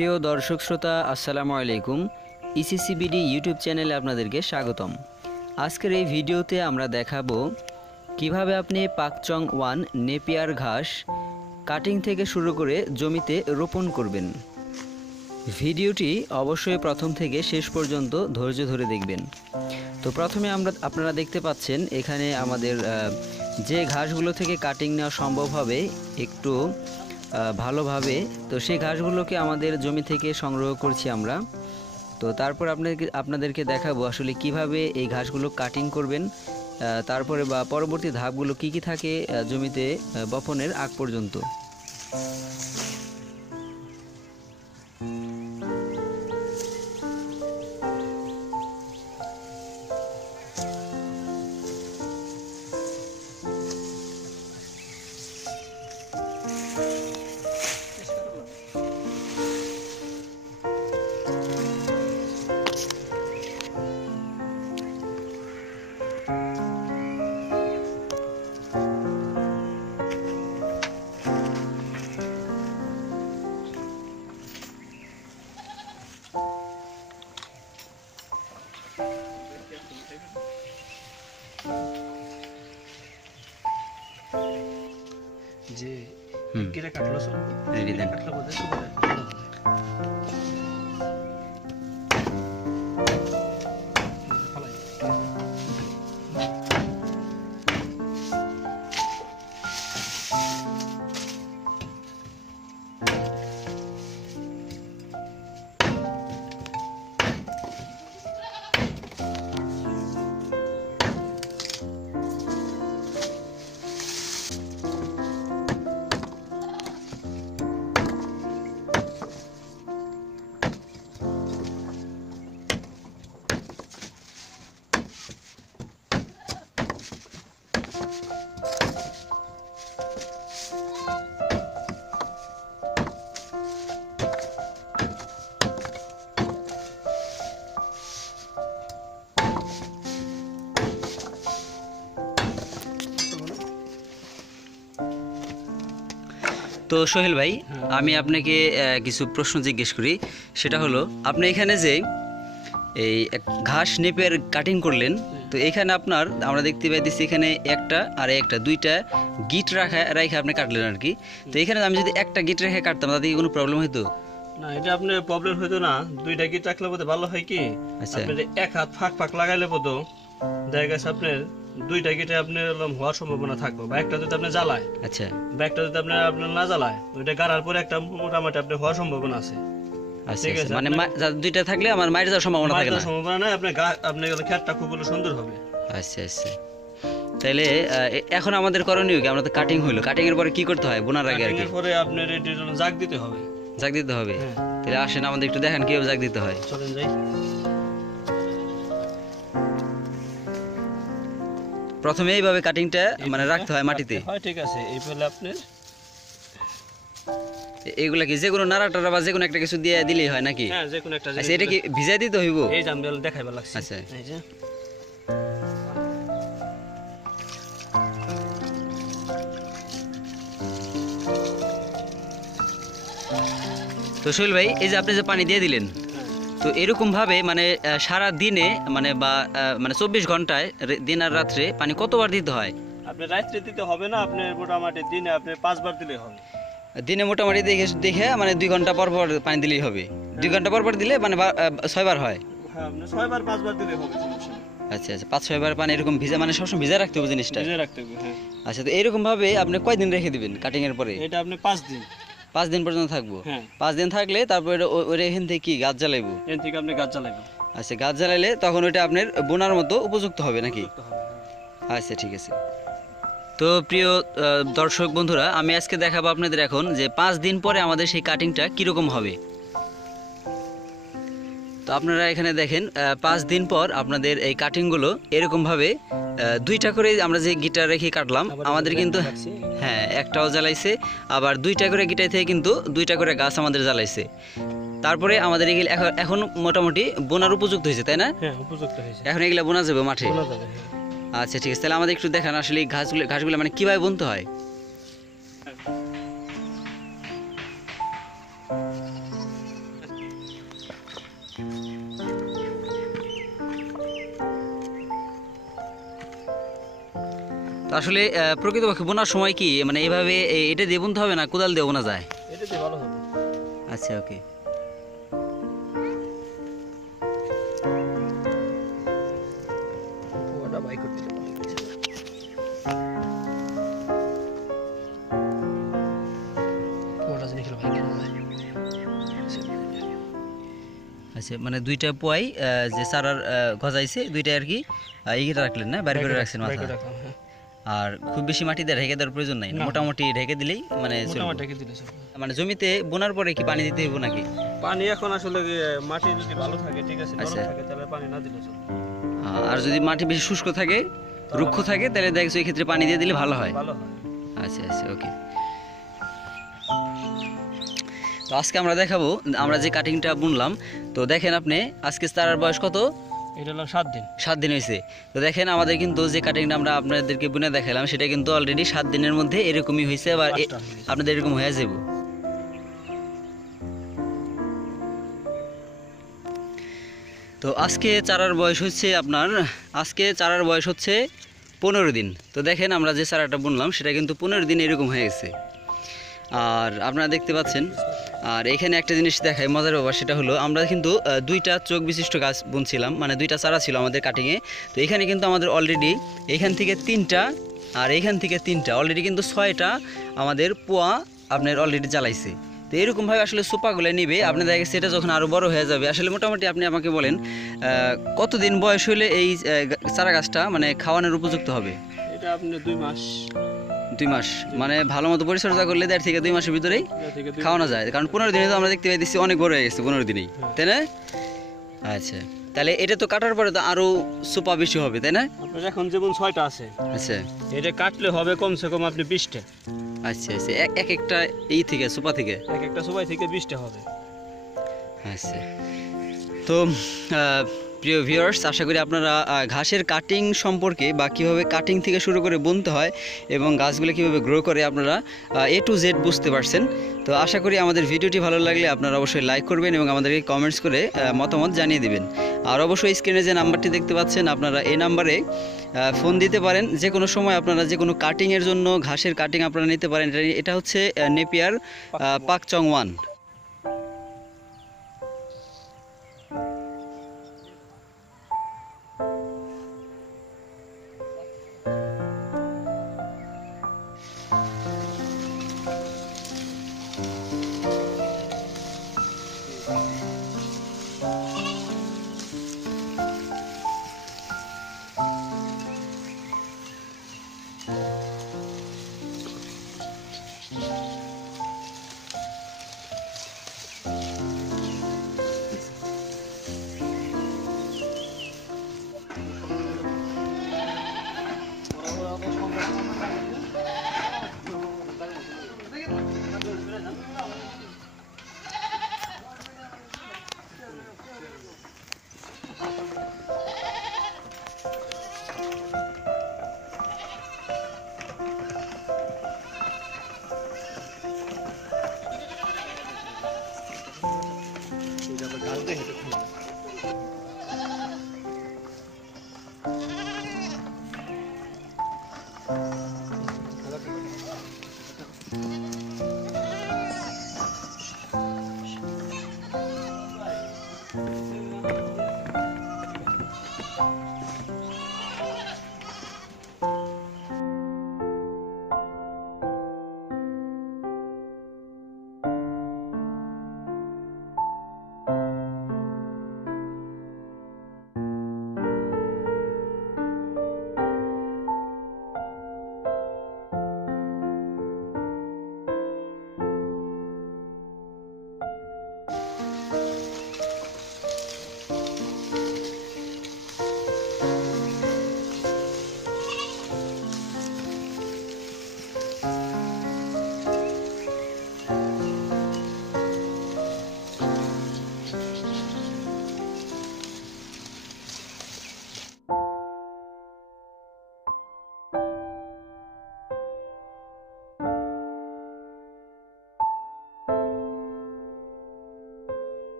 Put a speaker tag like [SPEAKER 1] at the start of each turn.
[SPEAKER 1] প্রিয় দর্শক শ্রোতা, আসসালামু আলাইকুম। ইসিসিবিডি ইউটিউব চ্যানেলে আপনাদেরকে স্বাগতম। আজকের এই ভিডিওতে আমরা দেখাবো কীভাবে আপনি পাকচং ওয়ান নেপিয়ার ঘাস কাটিং থেকে শুরু করে জমিতে রোপণ করবেন। ভিডিওটি অবশ্যই প্রথম থেকে শেষ পর্যন্ত ধৈর্য ধরে দেখবেন। তো প্রথমে আমরা, আপনারা দেখতে পাচ্ছেন এখানে আমাদের যে ঘাসগুলো থেকে কাটিং নেওয়া সম্ভব হবে, একটু ভালোভাবে। তো সেই ঘাসগুলোকে আমাদের জমি থেকে সংগ্রহ করছি আমরা। তো তারপর আপনাদেরকে আপনাদেরকে দেখাবো আসলে কীভাবে এই ঘাসগুলো কাটিং করবেন। তারপরে বা পরবর্তী ধাপগুলো কি কি থাকে জমিতে বপনের আগ পর্যন্ত।
[SPEAKER 2] কিরে কাটলো সব
[SPEAKER 1] Ready দেন। তো সোহেল ভাই আমি আপনাকে কিছু প্রশ্ন জিজ্ঞেস করি। সেটা হলো আপনি এখানে যে এই ঘাস নেপের কাটিং করলেন তো এখানে আপনার আমরা দেখতে পাইতেছি এখানে একটা আর একটা দুইটা গিট রাখা রেখে আপনি কাটলেন আর কি। তো এখানে আমি যদি একটা গিট রেখে কাটতাম তাতে কি কোনো প্রবলেম হতো
[SPEAKER 2] না এটা আপনার প্রবলেম হইতো না। দুইটা গিট রাখলে বোধ ভালো হয় কি?
[SPEAKER 1] আচ্ছা।
[SPEAKER 2] এক হাত ফাঁক ফাঁক লাগাইলে বোধ দেখা গেছে আপনার দুইটা গিটে হলাম হওয়ার সম্ভাবনা থাকবে। বা একটা যদি আপনি জ্বালায়
[SPEAKER 1] আচ্ছা।
[SPEAKER 2] বা একটা যদি আপনি আপনার না জ্বালায় ওইটা গাড়ার পরে একটা মোটামুটি আপনার হওয়ার সম্ভাবনা আছে।
[SPEAKER 1] আচ্ছা
[SPEAKER 2] ঠিক
[SPEAKER 1] আচ্ছা।
[SPEAKER 2] আছে,
[SPEAKER 1] মানে দুইটা থাকলে আমার মাইরে যাওয়ার সম্ভাবনা থাকে না?
[SPEAKER 2] সম্ভাবনা নাই আপনার গা- আপনার খেতটা খুব হলো সুন্দর হবে।
[SPEAKER 1] আচ্ছা আচ্ছা। তাহলে এখন আমাদের করণীয় কি? আমরা তো কাটিং হইল। কাটিং এর পরে কি করতে হয়? বোনার আগে আর কি?
[SPEAKER 2] পরে আপনার জাগ দিতে হবে।
[SPEAKER 1] জাগ দিতে হবে।
[SPEAKER 2] হ্যাঁ।
[SPEAKER 1] তাহলে আসেন আমাদের একটু দেখেন কীভাবে জাগ দিতে হয়।
[SPEAKER 2] চলেন যাই।
[SPEAKER 1] প্রথমে এইভাবে কাটিংটা মানে রাখতে হয় মাটিতে।
[SPEAKER 2] হয় ঠিক আছে। এই ফলে আপনার
[SPEAKER 1] এগুলা কি যে কোনো নাড়া টাড়া বা যে কোনো একটা কিছু দিয়ে দিলেই হয় নাকি?
[SPEAKER 2] হ্যাঁ যে কোনো একটা
[SPEAKER 1] আচ্ছা এটা কি ভিজাই দিতে হইব?
[SPEAKER 2] এই যে আমি দেখাইবার লাগছে।
[SPEAKER 1] আচ্ছা।
[SPEAKER 2] এই যে।
[SPEAKER 1] তো সোহেল ভাই এই যে আপনি যে পানি দিয়ে দিলেন তো এরকম ভাবে মানে সারা দিনে মানে বা মানে চব্বিশ ঘন্টায় দিন আর রাত্রে পানি কতবার দিতে হয়?
[SPEAKER 2] আপনি রাত্রে দিতে হবে না আপনি মোটামুটি দিনে আপনি পাঁচবার দিলে হবে।
[SPEAKER 1] দিনে মোটামুটি দেখে দেখে মানে দুই ঘণ্টা পর পর পানি দিলেই হবে। দুই ঘণ্টা পর পর দিলে মানে ছয়বার হয়?
[SPEAKER 2] হ্যাঁ ছয়বার পাঁচবার দিলে হবে
[SPEAKER 1] আচ্ছা আচ্ছা পাঁচ ছয়বার পানি এরকম ভিজা মানে সবসময় ভিজা রাখতে হবে জিনিসটা?
[SPEAKER 2] ভিজিয়ে রাখতে হবে হ্যাঁ।
[SPEAKER 1] আচ্ছা তো এরকম ভাবে আপনি কয়দিন রেখে দিবেন কাটিং এর পরে?
[SPEAKER 2] এটা আপনি পাঁচ দিন।
[SPEAKER 1] পাঁচ দিন পর্যন্ত থাকব।
[SPEAKER 2] হ্যাঁ।
[SPEAKER 1] পাঁচ দিন থাকলে তারপরে ওর এখান থেকে কি গাছ জ্বালাইবো?
[SPEAKER 2] এখান থেকে আপনি গাছ জ্বালাইবো
[SPEAKER 1] আচ্ছা গাছ জ্বালাইলে তখন ওইটা আপনার বোনার মতো উপযুক্ত হবে নাকি?
[SPEAKER 2] হ্যাঁ।
[SPEAKER 1] আচ্ছা ঠিক আছে। তো প্রিয় দর্শক বন্ধুরা আমি আজকে দেখাবো আপনাদের এখন যে পাঁচ দিন পরে আমাদের সেই কাটিংটা কীরকম হবে। তো আপনারা এখানে দেখেন পাঁচ দিন পর আপনাদের এই কাটিংগুলো এরকমভাবে দুইটা করে আমরা যে গিটার রেখে কাটলাম আমাদের কিন্তু হ্যাঁ একটাও জ্বালাইছে আবার দুইটা করে গিটার থেকে কিন্তু দুইটা করে গাছ আমাদের জ্বালাইছে। তারপরে আমাদের এগুলো এখন মোটামুটি বোনার উপযুক্ত হয়েছে তাই না?
[SPEAKER 2] হ্যাঁ
[SPEAKER 1] এখন এগুলা বোনা যাবে মাঠে?
[SPEAKER 2] হ্যাঁ।
[SPEAKER 1] আচ্ছা ঠিক আছে তাহলে আমাদের একটু দেখান আসলে ঘাসগুলো ঘাসগুলো মানে কীভাবে বুনতে হয়? তো আসলে আহ, প্রকৃতপক্ষে বোনার সময় কি? মানে এইভাবে এটা দিয়ে বুনতে হবে না? কোদাল দিয়ে বোনা যায়?
[SPEAKER 2] এটাতে ভালো হবে।
[SPEAKER 1] আচ্ছা ওকে। আচ্ছা মানে দুইটা পোয়াই যে চারার গজাইছে দুইটা আর কি ইয়ে রাখলেন না? বাইরে করে রাখছেন মাথা। আর খুব বেশি মাটি দিয়ে ঢেকে দেওয়ার প্রয়োজন নাই। মোটামুটি ঢেকে দিলেই মানে। মানে জমিতে বোনার পরে কি পানি দিতে হইব নাকি?
[SPEAKER 2] পানি এখন আসলে মাটি যদি ভালো থাকে ঠিক আছে নরম
[SPEAKER 1] আচ্ছা।
[SPEAKER 2] থাকে তাহলে পানি না দিলে
[SPEAKER 1] আর যদি মাটি বেশি শুষ্ক থাকে রুক্ষ থাকে তাহলে দেখছ এই ক্ষেত্রে পানি দিয়ে দিলে ভালো হয়।
[SPEAKER 2] ভালো হয়।
[SPEAKER 1] আচ্ছা আচ্ছা ওকে। তো আজকে আমরা দেখাবো আমরা যে কাটিংটা বুনলাম তো দেখেন আপনি আজকে তার বয়স কত?
[SPEAKER 2] এটা হলো সাত দিন।
[SPEAKER 1] সাত দিন হয়েছে। তো দেখেন আমাদের কিন্তু যে কাটিংটা আমরা আপনাদেরকে বুনে দেখালাম সেটা কিন্তু অলরেডি সাত দিনের মধ্যে এরকমই হয়েছে বা। আপনাদের এরকম হয়ে যাব। তো আজকে চারার বয়স হচ্ছে আপনার আজকে চারার বয়স হচ্ছে পনেরো দিন। তো দেখেন আমরা যে চারাটা বুনলাম সেটা কিন্তু পনেরো দিন এরকম হয়ে গেছে। আর আপনারা দেখতে পাচ্ছেন আর এখানে একটা জিনিস দেখায় মজার ব্যাপার সেটা হলো, আমরা কিন্তু দুইটা চোখ বিশিষ্ট গাছ বুনছিলাম মানে দুইটা চারা ছিল আমাদের কাটিংয়ে তো এখানে কিন্তু আমাদের অলরেডি এখান থেকে তিনটা আর এখান থেকে তিনটা অলরেডি কিন্তু ছয়টা আমাদের পোয়া আপনার অলরেডি জ্বালাইছে। তো এরকমভাবে আসলে সোপাগুলো নিবে, আপনি দেখা গেছে এটা যখন আরও বড় হয়ে যাবে, আসলে মোটামুটি আপনি আমাকে বলেন কতদিন বয়স হলে এই চারা গাছটা মানে খাওয়ানোর উপযুক্ত হবে?
[SPEAKER 2] এটা আপনি দুই মাস।
[SPEAKER 1] দুই মাস। মানে ভালো মতো পরিচর্যা করলে দেড় থেকে দুই মাসের ভিতরেই খাওয়ানো যায়। কারণ পনেরো দিনে তো আমরা দেখতে পাইতেছি অনেক বড় হয়ে গেছে পনেরো দিনেই।
[SPEAKER 2] হ্যাঁ।
[SPEAKER 1] তাই না? আচ্ছা। তাহলে এটা তো কাটার পরে তো আরও সোপা বেশি হবে তাই না?
[SPEAKER 2] আপনার এখন যেমন ছয়টা আছে
[SPEAKER 1] আচ্ছা।
[SPEAKER 2] এটা কাটলে হবে কমসে কম আপনি বিশটা।
[SPEAKER 1] আচ্ছা আচ্ছা। এক এক একটা এই থেকে সোপা থেকে?
[SPEAKER 2] এক একটা সবাই থেকে বিশটা হবে।
[SPEAKER 1] আচ্ছা। তো প্রিয় ভিউয়ার্স আশা করি আপনারা ঘাসের কাটিং সম্পর্কে বা কীভাবে কাটিং থেকে শুরু করে বুনতে হয় এবং গাছগুলো কীভাবে গ্রো করে আপনারা এ টু জেড বুঝতে পারছেন। তো আশা করি আমাদের ভিডিওটি ভালো লাগলে আপনারা অবশ্যই লাইক করবেন এবং আমাদেরকে কমেন্টস করে মতামত জানিয়ে দিবেন। আর অবশ্যই স্ক্রিনে যে নাম্বারটি দেখতে পাচ্ছেন, আপনারা এই নাম্বারে ফোন দিতে পারেন। যে কোনো সময় আপনারা যে কোনো কাটিংয়ের জন্য ঘাসের কাটিং আপনারা নিতে পারেন। এটা- হচ্ছে নেপিয়ার পাকচং ওয়ান
[SPEAKER 2] এটা